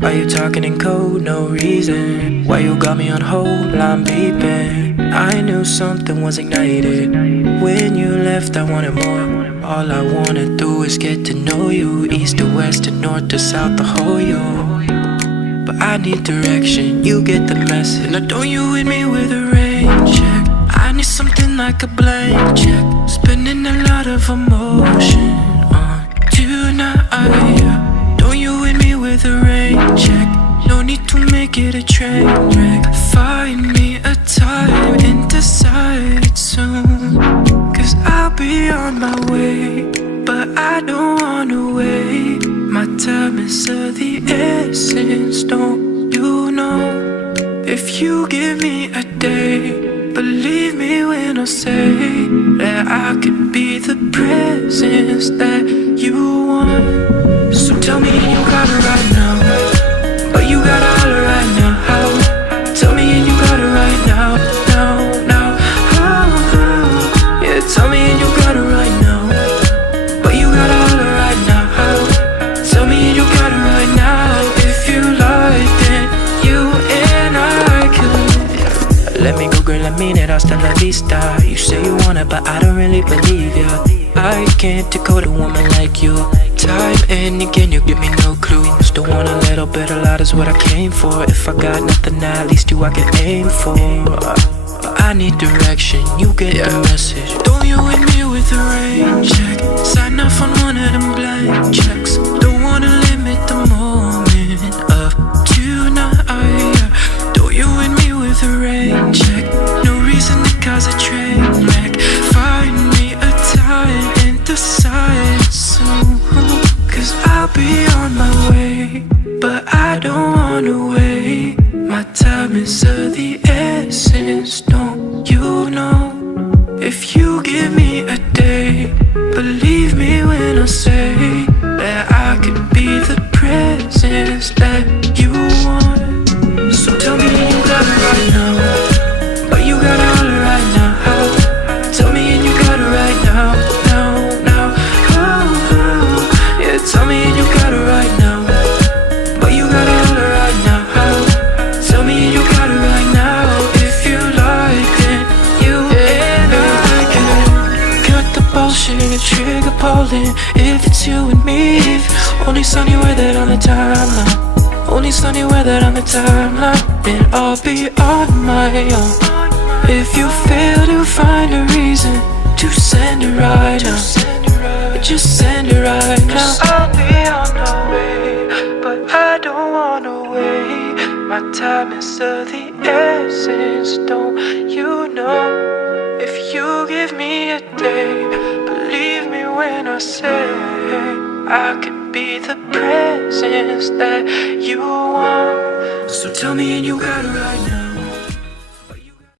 Why you talking in code, no reason? Why you got me on hold, I'm beeping? I knew something was ignited. When you left I wanted more. All I wanna do is get to know you. East to west to north to south, the whole you. But I need direction, you get the message. Now don't you hit me with a rain check. I need something like a blank check. Spending a lot of emotion on tonight. Don't you hit me with a rain check. No need to make it a train wreck. Find me a time and decide soon, cause I'll be on my way. But I don't wanna wait. My time is of the essence, don't you know? If you give me a day, believe me when I say that I could be the presence that you want. So tell me you got it right now, but you got it all right now. How? Tell me and you got it right now, now. Oh. Yeah, tell me and you got it right now, but you got it all right now. How? Tell me and you got it right now. If you like, then you and I could. Let me go, girl, I mean it, hasta la vista. You say you want it, but I don't really believe ya. I can't decode a woman like you. Time and again, you give me no clues. Don't want a little bit, a lot is what I came for. If I got nothing, at least you I can aim for. I need direction, you get the message. Don't you hit me with a rain check. Sign off on one of them blank checks. Don't wanna limit the moment of tonight. Don't you hit me with a rain check. No reason to cause a train wreck. Find me a time and decide soon, cause I'll be on my way. But I don't wanna wait. My time is of the essence, don't you know? If you give me a day, believe me when I say that I could be the presence that you want. So tell me you got it right now, but you got it all right now. How? Tell me and you got it right now, now. Oh. Yeah, tell me and you got it right now, but you got it all right now. How? Tell me and you got it right now. If you like it, you and I can cut the bullshit, trigger pulling. If it's you and me, only sunny weather on the timeline. Only sunny weather on the timeline, and I'll be on my own. If you fail to find a reason to send it right now, just send it right now. I'll be on the way, but I don't wanna wait. My time is of the essence, don't you know? If you give me a day, believe me when I say I could be the presence that you want. So tell me and you got it right now.